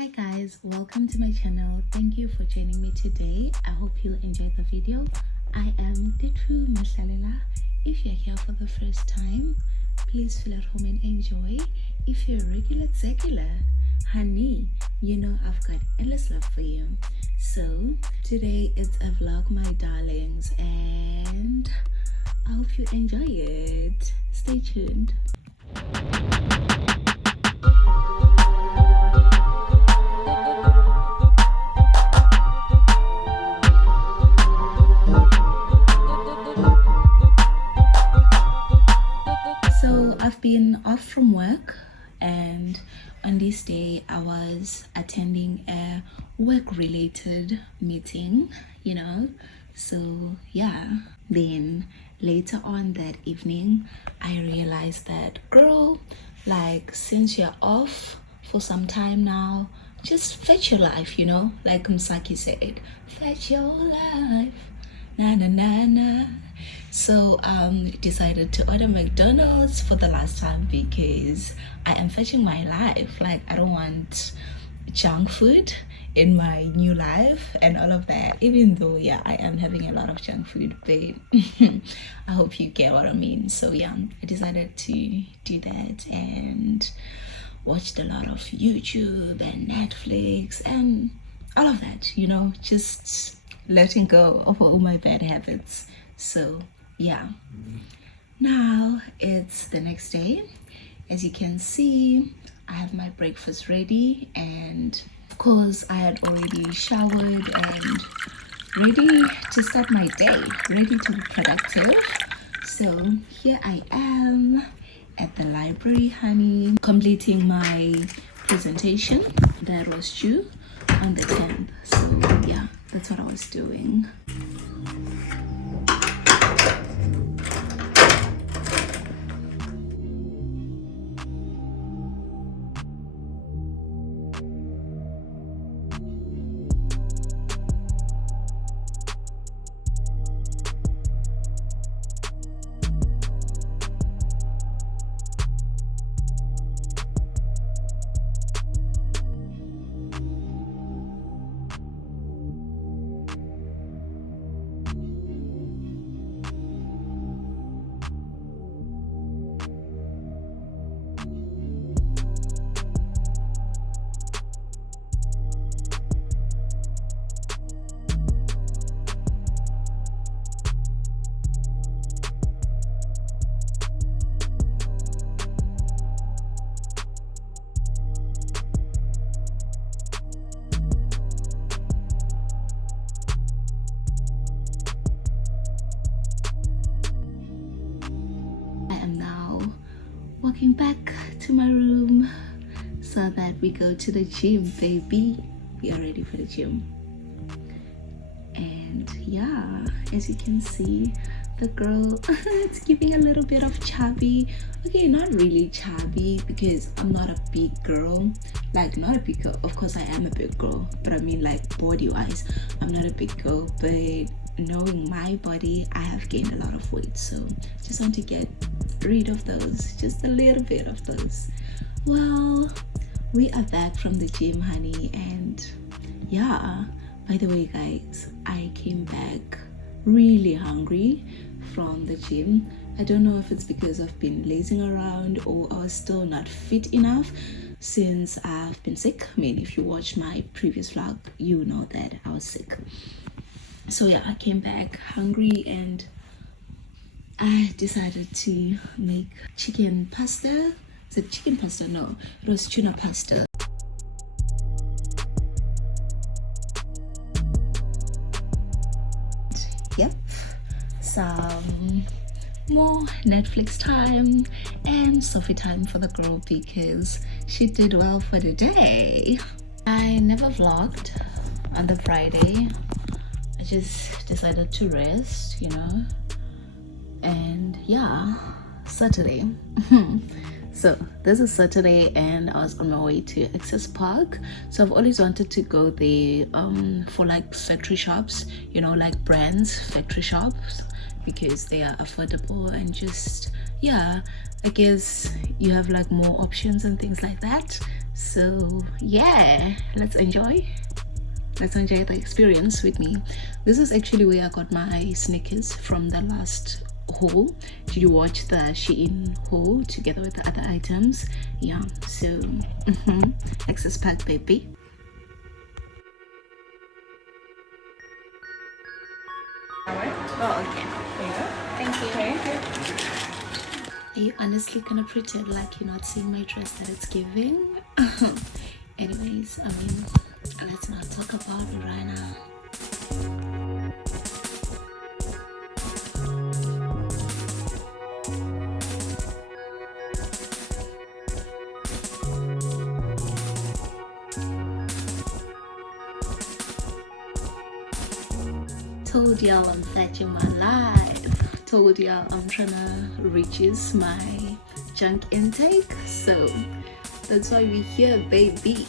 Hi guys, welcome to my channel. Thank you for joining me today. I hope you'll enjoy the video. I am Tetfu Mahlalela. If you're here for the first time, please feel at home and enjoy. If you're a regular secular, honey, you know I've got endless love for you. So today it's a vlog, my darlings, and I hope you enjoy it. Stay tuned. I've been off from work, and on this day I was attending a work-related meeting, so yeah. Then later on that evening I realized that, girl, like, since you're off for some time now, just fetch your life, like Msaki said, fetch your life, na na na na. So decided to order McDonald's for the last time because I am fetching my life. Like, I don't want junk food in my new life and all of that, even though I am having a lot of junk food, but I hope you get what I mean. So yeah, I decided to do that and watched a lot of YouTube and Netflix and all of that, just letting go of all my bad habits. So yeah, now it's the next day. As you can see, I have my breakfast ready, and of course I had already showered and ready to start my day, ready to be productive. So here I am at the library, honey, completing my presentation that was due on the 10th. So yeah, that's what I was doing. Walking back to my room so that we go to the gym, baby. We are ready for the gym. And yeah, as you can see, the girl it's giving a little bit of chubby. Okay, not really chubby because I'm not a big girl. Like, not a big girl. Of course I am a big girl, but I mean, like, body wise I'm not a big girl, but knowing my body, I have gained a lot of weight, so just want to get rid of those, just a little bit of those. Well, we are back from the gym, honey, and yeah, by the way guys, I came back really hungry from the gym. I don't know if it's because I've been lazing around or I was still not fit enough since I've been sick. I mean, if you watch my previous vlog, you know that I was sick. So yeah, I came back hungry and I decided to make chicken pasta. Is it chicken pasta? No, it was tuna pasta. Yep, some more Netflix time and Sophie time for the girl because she did well for the day. I never vlogged on the Friday. I just decided to rest, and yeah, Saturday. So this is Saturday and I was on my way to Access Park. So I've always wanted to go there for like factory shops, like brands factory shops, because they are affordable and just, yeah, I guess you have like more options and things like that. So yeah, let's enjoy the experience with me. This is actually where I got my sneakers from the last haul. Did you watch the SHEIN haul together with the other items? Yeah, so access pack, baby. Oh, okay. There you go. Thank you. Thank you. Are you honestly gonna pretend like you're not seeing my dress that it's giving? Anyways, I mean, let's not talk about it right now. Told y'all I'm fetching my life. Told y'all I'm trying to reduce my junk intake. So that's why we're here, baby.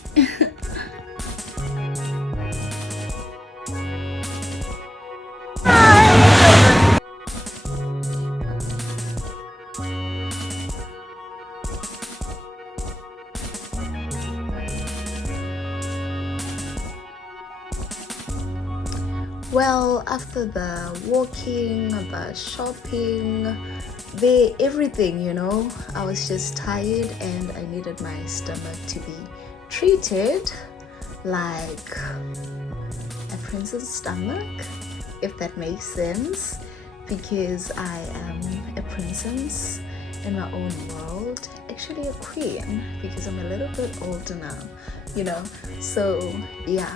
Well, after the walking, the shopping, everything, you know, I was just tired and I needed my stomach to be treated like a princess stomach, if that makes sense, because I am a princess in my own world, actually a queen, because I'm a little bit older now, you know. So yeah,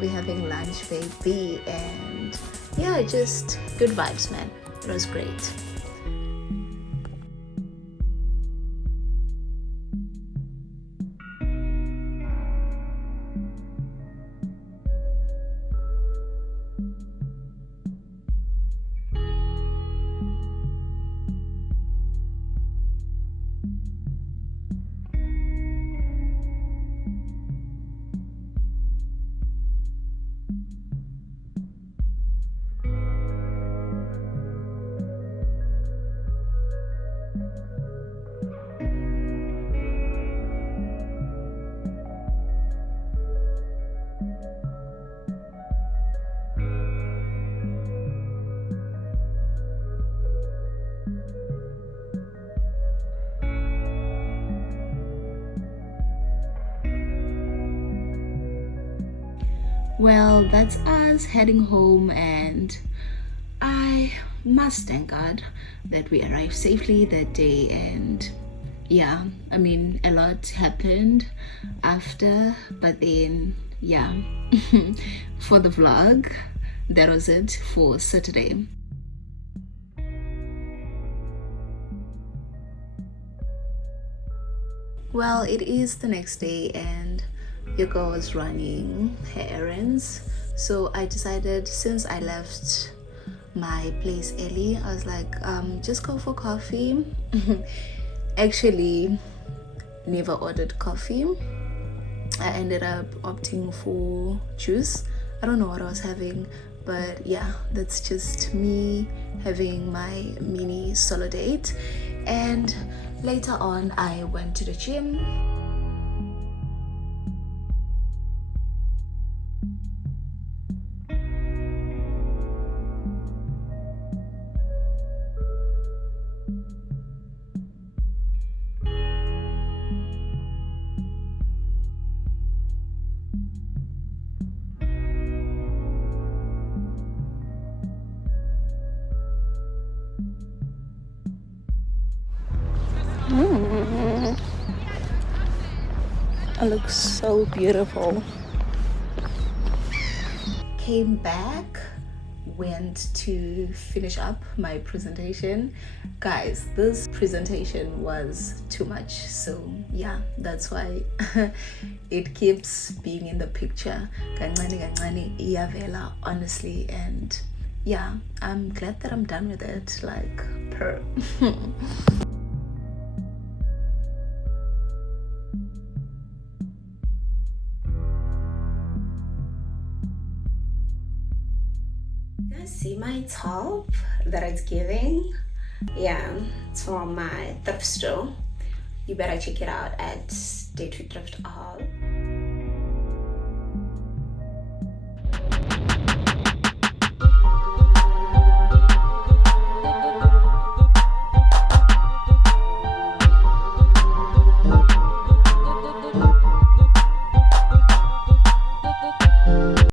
we're having lunch, baby, and yeah, just good vibes, man. It was great. Well, that's us heading home, and I must thank God that we arrived safely that day. And yeah, I mean, a lot happened after, but then yeah, for the vlog, that was it for Saturday. Well, it is the next day and your girl was running her errands, so I decided, since I left my place early, I was like, just go for coffee. Actually, never ordered coffee. I ended up opting for juice. I don't know what I was having, but yeah, that's just me having my mini solo date. And later on, I went to the gym. It looks so beautiful. Came back, went to finish up my presentation. Guys, this presentation was too much, so yeah, that's why it keeps being in the picture. Kancane kancane iyavela, honestly, and yeah, I'm glad that I'm done with it, like per. See my top that it's giving? Yeah, it's from my thrift store. you better check it out at Day 2 Thrift Hall.